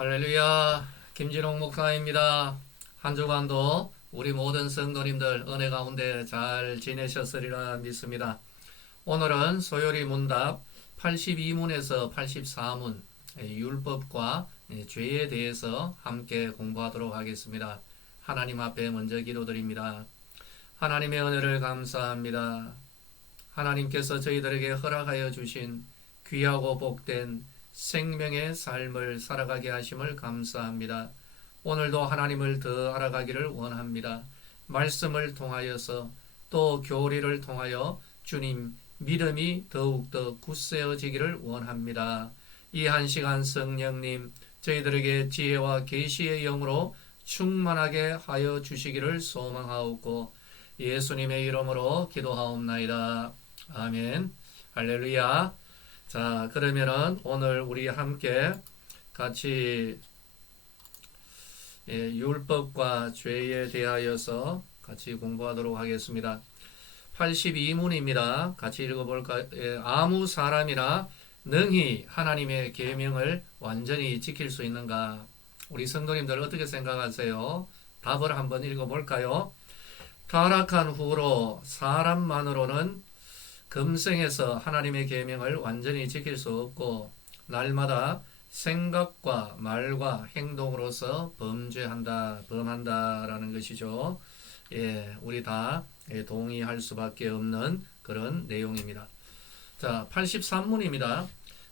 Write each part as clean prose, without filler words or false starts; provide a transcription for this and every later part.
할렐루야, 김진홍 목사입니다. 한 주간도 우리 모든 성도님들 은혜 가운데 잘 지내셨으리라 믿습니다. 오늘은 소요리 문답 82문에서 84문 율법과 죄에 대해서 함께 공부하도록 하겠습니다. 하나님 앞에 먼저 기도드립니다. 하나님의 은혜를 감사합니다. 하나님께서 저희들에게 허락하여 주신 귀하고 복된 생명의 삶을 살아가게 하심을 감사합니다. 오늘도 하나님을 더 알아가기를 원합니다. 말씀을 통하여서 또 교리를 통하여 주님 믿음이 더욱더 굳세어지기를 원합니다. 이 한 시간 성령님 저희들에게 지혜와 계시의 영으로 충만하게 하여 주시기를 소망하옵고 예수님의 이름으로 기도하옵나이다. 아멘. 할렐루야. 자, 그러면은 오늘 우리 함께 같이 율법과 죄에 대하여서 같이 공부하도록 하겠습니다. 82문입니다. 같이 읽어볼까요? 아무 사람이나 능히 하나님의 계명을 완전히 지킬 수 있는가? 우리 성도님들 어떻게 생각하세요? 답을 한번 읽어볼까요? 타락한 후로 사람만으로는 금생에서 하나님의 계명을 완전히 지킬 수 없고 날마다 생각과 말과 행동으로서 범한다라는 것이죠. 우리 다 동의할 수밖에 없는 그런 내용입니다. 자, 83문입니다.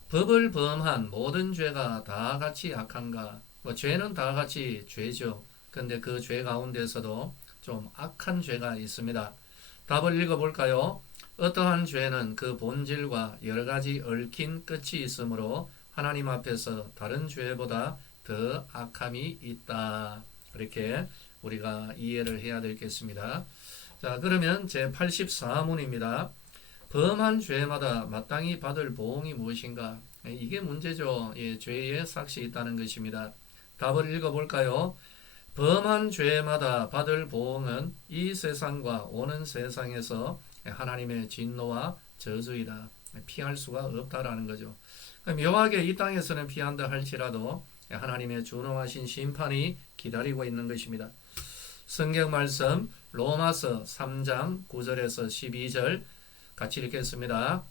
법을 범한 모든 죄가 다 같이 악한가? 죄는 다 같이 죄죠. 근데 그 죄 가운데서도 좀 악한 죄가 있습니다. 답을 읽어볼까요? 어떠한 죄는 그 본질과 여러 가지 얽힌 끝이 있으므로 하나님 앞에서 다른 죄보다 더 악함이 있다. 이렇게 우리가 이해를 해야 되겠습니다. 자, 그러면 제 84문입니다. 범한 죄마다 마땅히 받을 보응이 무엇인가? 이게 문제죠. 죄의 삭시 있다는 것입니다. 답을 읽어볼까요? 범한 죄마다 받을 보응은 이 세상과 오는 세상에서 하나님의 진노와 저주이다. 피할 수가 없다라는 거죠. 묘하게 이 땅에서는 피한다 할지라도 하나님의 준엄하신 심판이 기다리고 있는 것입니다. 성경 말씀 로마서 3장 9절에서 12절 같이 읽겠습니다.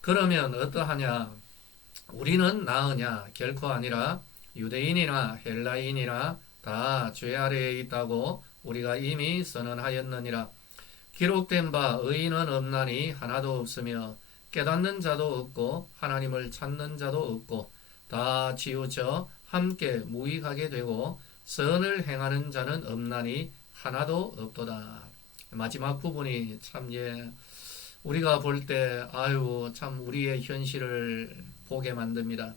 그러면 어떠하냐? 우리는 나으냐? 결코 아니라 유대인이나 헬라인이나 다 죄 아래에 있다고 우리가 이미 선언하였느니라. 기록된 바 의인은 없나니 하나도 없으며 깨닫는 자도 없고 하나님을 찾는 자도 없고 다 치우쳐 함께 무익하게 되고 선을 행하는 자는 없나니 하나도 없도다. 마지막 부분이 참 우리가 볼 때 참 우리의 현실을 보게 만듭니다.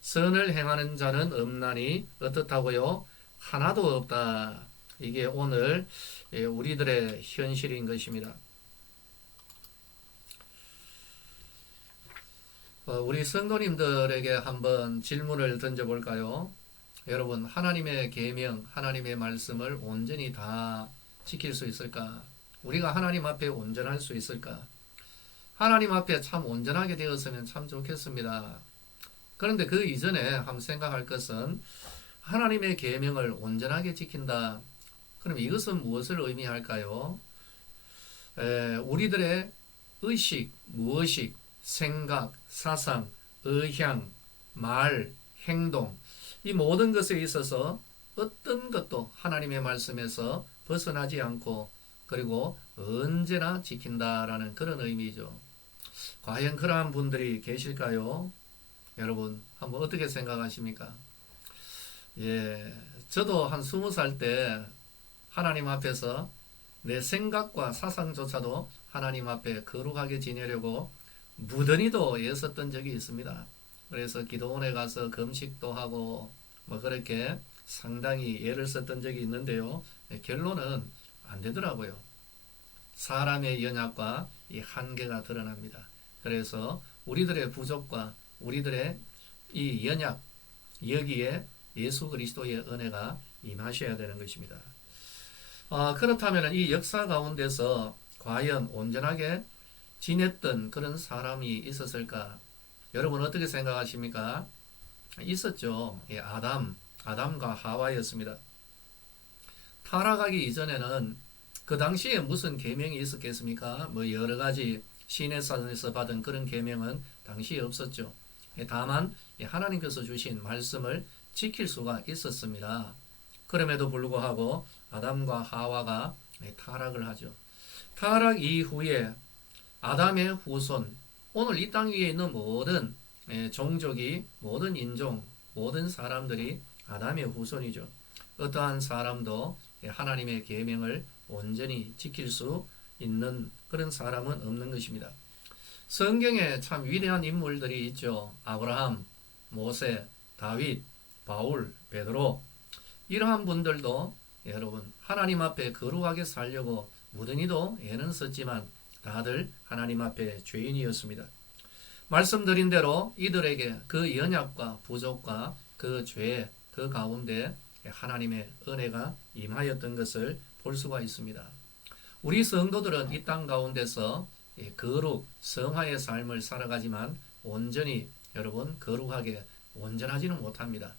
선을 행하는 자는 없나니 어떻다고요? 하나도 없다. 이게 오늘 우리들의 현실인 것입니다. 우리 성도님들에게 한번 질문을 던져볼까요? 여러분, 하나님의 계명, 하나님의 말씀을 온전히 다 지킬 수 있을까? 우리가 하나님 앞에 온전할 수 있을까? 하나님 앞에 참 온전하게 되었으면 참 좋겠습니다. 그런데 그 이전에 한번 생각할 것은 하나님의 계명을 온전하게 지킨다. 그럼 이것은 무엇을 의미할까요? 우리들의 의식, 무의식, 생각, 사상, 의향, 말, 행동 이 모든 것에 있어서 어떤 것도 하나님의 말씀에서 벗어나지 않고 그리고 언제나 지킨다라는 그런 의미죠. 과연 그러한 분들이 계실까요? 여러분 한번 어떻게 생각하십니까? 저도 한 20살 때 하나님 앞에서 내 생각과 사상조차도 하나님 앞에 거룩하게 지내려고 무던히도 애썼던 적이 있습니다. 그래서 기도원에 가서 금식도 하고 그렇게 상당히 애를 썼던 적이 있는데요. 결론은 안 되더라고요. 사람의 연약과 이 한계가 드러납니다. 그래서 우리들의 부족과 우리들의 이 연약 여기에 예수 그리스도의 은혜가 임하셔야 되는 것입니다. 그렇다면 이 역사 가운데서 과연 온전하게 지냈던 그런 사람이 있었을까? 여러분 어떻게 생각하십니까? 있었죠. 아담, 아담과 하와였습니다. 타락하기 이전에는 그 당시에 무슨 계명이 있었겠습니까? 뭐 여러 가지 신의 산에서 받은 그런 계명은 당시에 없었죠. 다만 하나님께서 주신 말씀을 지킬 수가 있었습니다. 그럼에도 불구하고 아담과 하와가 타락을 하죠. 타락 이후에 아담의 후손, 오늘 이 땅 위에 있는 모든 종족이, 모든 인종, 모든 사람들이 아담의 후손이죠. 어떠한 사람도 하나님의 계명을 온전히 지킬 수 있는 그런 사람은 없는 것입니다. 성경에 참 위대한 인물들이 있죠. 아브라함, 모세, 다윗, 바울, 베드로, 이러한 분들도 여러분 하나님 앞에 거룩하게 살려고 무던히도 애는 썼지만 다들 하나님 앞에 죄인이었습니다. 말씀드린 대로 이들에게 그 연약과 부족과 그 죄, 그 가운데 하나님의 은혜가 임하였던 것을 볼 수가 있습니다. 우리 성도들은 이 땅 가운데서 거룩, 성화의 삶을 살아가지만 온전히 여러분 거룩하게 온전하지는 못합니다.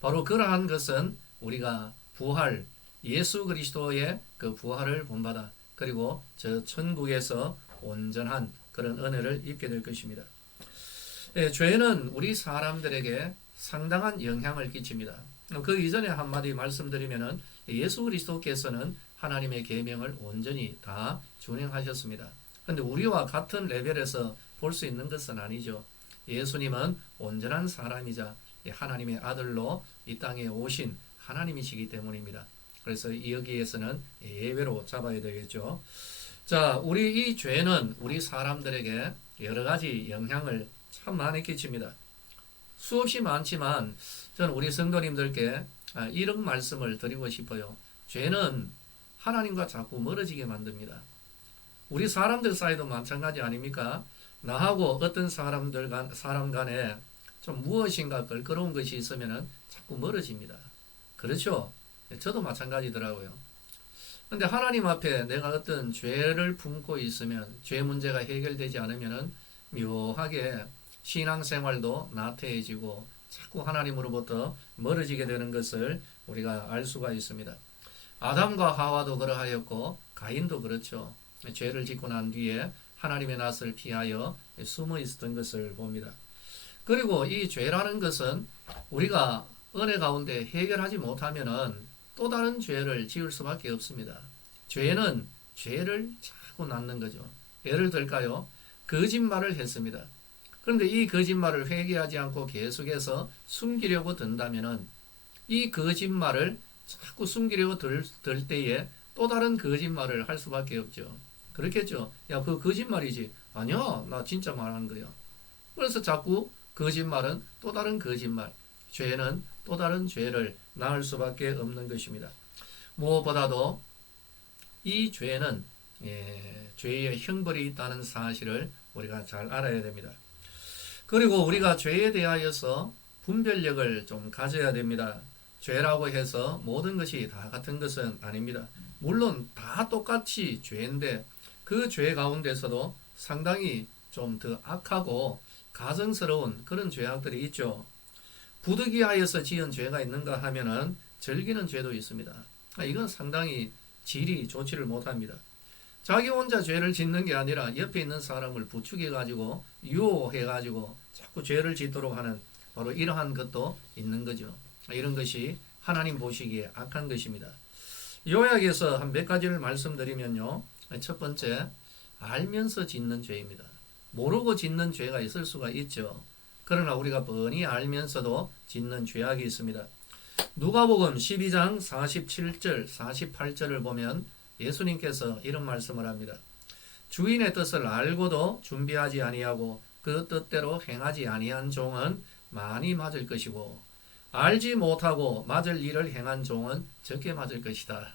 바로 그러한 것은 우리가 부활, 예수 그리스도의 그 부활을 본받아 그리고 저 천국에서 온전한 그런 은혜를 입게 될 것입니다. 죄는 우리 사람들에게 상당한 영향을 끼칩니다. 그 이전에 한마디 말씀드리면은 예수 그리스도께서는 하나님의 계명을 온전히 다 준행하셨습니다. 그런데 우리와 같은 레벨에서 볼 수 있는 것은 아니죠. 예수님은 온전한 사람이자 하나님의 아들로 이 땅에 오신 하나님이시기 때문입니다. 그래서 여기에서는 예외로 잡아야 되겠죠. 자, 우리 이 죄는 우리 사람들에게 여러 가지 영향을 참 많이 끼칩니다. 수없이 많지만 저는 우리 성도님들께 이런 말씀을 드리고 싶어요. 죄는 하나님과 자꾸 멀어지게 만듭니다. 우리 사람들 사이도 마찬가지 아닙니까? 나하고 어떤 사람 간에 좀 무엇인가 껄끄러운 것이 있으면 자꾸 멀어집니다. 그렇죠? 저도 마찬가지더라고요. 근데 하나님 앞에 내가 어떤 죄를 품고 있으면 죄 문제가 해결되지 않으면 묘하게 신앙생활도 나태해지고 자꾸 하나님으로부터 멀어지게 되는 것을 우리가 알 수가 있습니다. 아담과 하와도 그러하였고 가인도 그렇죠. 죄를 짓고 난 뒤에 하나님의 낯을 피하여 숨어 있었던 것을 봅니다. 그리고 이 죄라는 것은 우리가 은혜 가운데 해결하지 못하면은 또 다른 죄를 지을 수밖에 없습니다. 죄는 죄를 자꾸 낳는 거죠. 예를 들까요? 거짓말을 했습니다. 그런데 이 거짓말을 회개하지 않고 계속해서 숨기려고 든다면은 이 거짓말을 자꾸 숨기려고 들 때에 또 다른 거짓말을 할 수밖에 없죠. 그렇겠죠. 야, 그 거짓말이지. 아니야, 나 진짜 말하는 거야. 그래서 자꾸 거짓말은 또 다른 거짓말, 죄는 또 다른 죄를 낳을 수밖에 없는 것입니다. 무엇보다도 이 죄는 죄의 형벌이 있다는 사실을 우리가 잘 알아야 됩니다. 그리고 우리가 죄에 대하여서 분별력을 좀 가져야 됩니다. 죄라고 해서 모든 것이 다 같은 것은 아닙니다. 물론 다 똑같이 죄인데 그 죄 가운데서도 상당히 좀 더 악하고 가증스러운 그런 죄악들이 있죠. 부득이하여서 지은 죄가 있는가 하면은 즐기는 죄도 있습니다. 이건 상당히 질이 좋지를 못합니다. 자기 혼자 죄를 짓는 게 아니라 옆에 있는 사람을 부추겨가지고 유혹해가지고 자꾸 죄를 짓도록 하는 바로 이러한 것도 있는 거죠. 이런 것이 하나님 보시기에 악한 것입니다. 요약해서 한 몇 가지를 말씀드리면요. 첫 번째, 알면서 짓는 죄입니다. 모르고 짓는 죄가 있을 수가 있죠. 그러나 우리가 뻔히 알면서도 짓는 죄악이 있습니다. 누가복음 12장 47절, 48절을 보면 예수님께서 이런 말씀을 합니다. 주인의 뜻을 알고도 준비하지 아니하고 그 뜻대로 행하지 아니한 종은 많이 맞을 것이고 알지 못하고 맞을 일을 행한 종은 적게 맞을 것이다.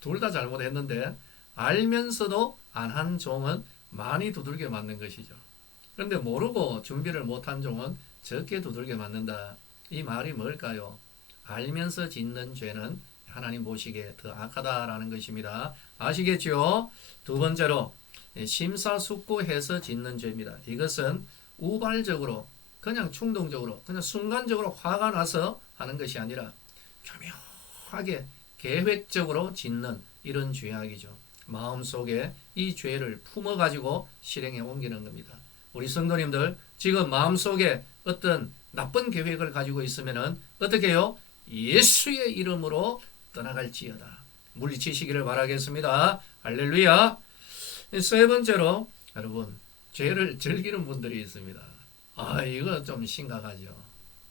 둘 다 잘못했는데 알면서도 안 한 종은 많이 두들겨 맞는 것이죠. 그런데 모르고 준비를 못한 종은 적게 두들겨 맞는다. 이 말이 뭘까요? 알면서 짓는 죄는 하나님 보시기에 더 악하다라는 것입니다. 아시겠죠? 두 번째로 심사숙고해서 짓는 죄입니다. 이것은 우발적으로 그냥 충동적으로 그냥 순간적으로 화가 나서 하는 것이 아니라 교묘하게 계획적으로 짓는 이런 죄악이죠. 마음속에 이 죄를 품어가지고 실행에 옮기는 겁니다. 우리 성도님들 지금 마음속에 어떤 나쁜 계획을 가지고 있으면은 어떻게 해요? 예수의 이름으로 떠나갈지어다. 물리치시기를 바라겠습니다. 할렐루야. 세 번째로 여러분 죄를 즐기는 분들이 있습니다. 이거 좀 심각하죠.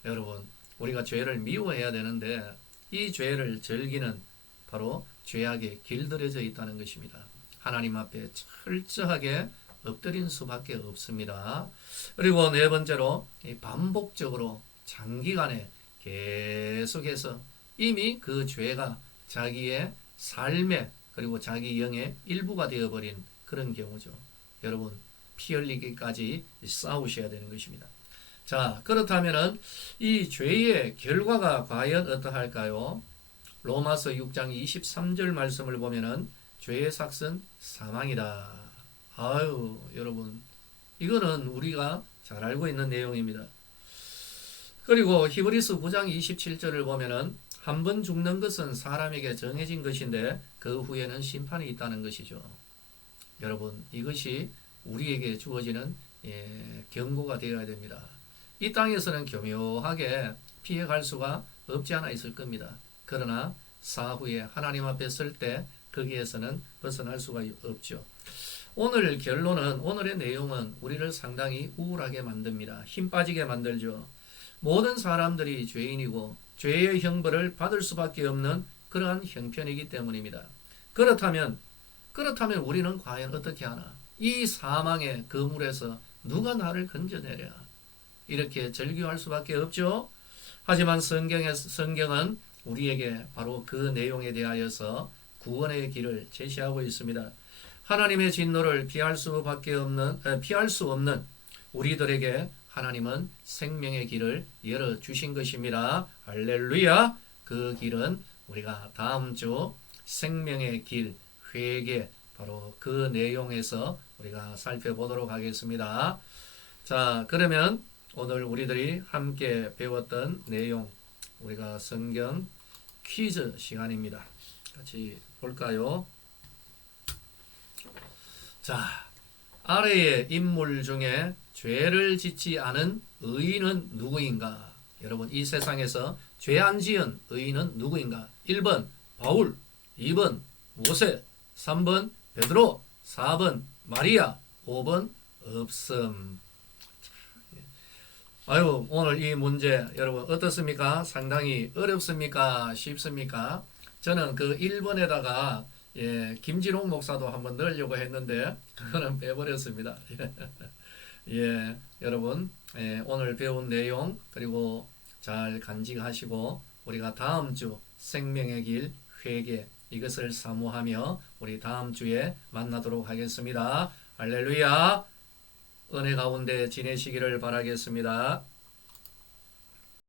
여러분 우리가 죄를 미워해야 되는데 이 죄를 즐기는 바로 죄악에 길들여져 있다는 것입니다. 하나님 앞에 철저하게 엎드린 수밖에 없습니다. 그리고 네 번째로 반복적으로 장기간에 계속해서 이미 그 죄가 자기의 삶에 그리고 자기 영의 일부가 되어버린 그런 경우죠. 여러분 피 흘리기까지 싸우셔야 되는 것입니다. 자, 그렇다면은 이 죄의 결과가 과연 어떠할까요? 로마서 6장 23절 말씀을 보면은 죄의 삭은 사망이다. 여러분 이거는 우리가 잘 알고 있는 내용입니다. 그리고 히브리서 9장 27절을 보면은 한 번 죽는 것은 사람에게 정해진 것인데 그 후에는 심판이 있다는 것이죠. 여러분 이것이 우리에게 주어지는 경고가 되어야 됩니다. 이 땅에서는 교묘하게 피해갈 수가 없지 않아 있을 겁니다. 그러나 사후에 하나님 앞에 설 때 거기에서는 벗어날 수가 없죠. 오늘 결론은 오늘의 내용은 우리를 상당히 우울하게 만듭니다. 힘 빠지게 만들죠. 모든 사람들이 죄인이고 죄의 형벌을 받을 수밖에 없는 그러한 형편이기 때문입니다. 그렇다면 우리는 과연 어떻게 하나? 이 사망의 그물에서 누가 나를 건져내랴? 이렇게 절규할 수밖에 없죠. 하지만 성경은 우리에게 바로 그 내용에 대하여서 구원의 길을 제시하고 있습니다. 하나님의 진노를 피할 수 없는 우리들에게 하나님은 생명의 길을 열어주신 것입니다. 할렐루야. 그 길은 우리가 다음 주 생명의 길 회개 바로 그 내용에서 우리가 살펴보도록 하겠습니다. 자, 그러면 오늘 우리들이 함께 배웠던 내용 우리가 성경 퀴즈 시간입니다. 같이 볼까요? 자, 아래의 인물 중에 죄를 짓지 않은 의인은 누구인가? 여러분 이 세상에서 죄 안 지은 의인은 누구인가? 1번 바울, 2번 모세, 3번 베드로, 4번 마리아, 5번 없음. 오늘 이 문제 여러분 어떻습니까? 상당히 어렵습니까? 쉽습니까? 저는 그 1번에다가 김진홍 목사도 한번 넣으려고 했는데 그거는 빼버렸습니다. 여러분 오늘 배운 내용 그리고 잘 간직하시고 우리가 다음 주 생명의 길 회개 이것을 사모하며 우리 다음 주에 만나도록 하겠습니다. 할렐루야. 은혜 가운데 지내시기를 바라겠습니다.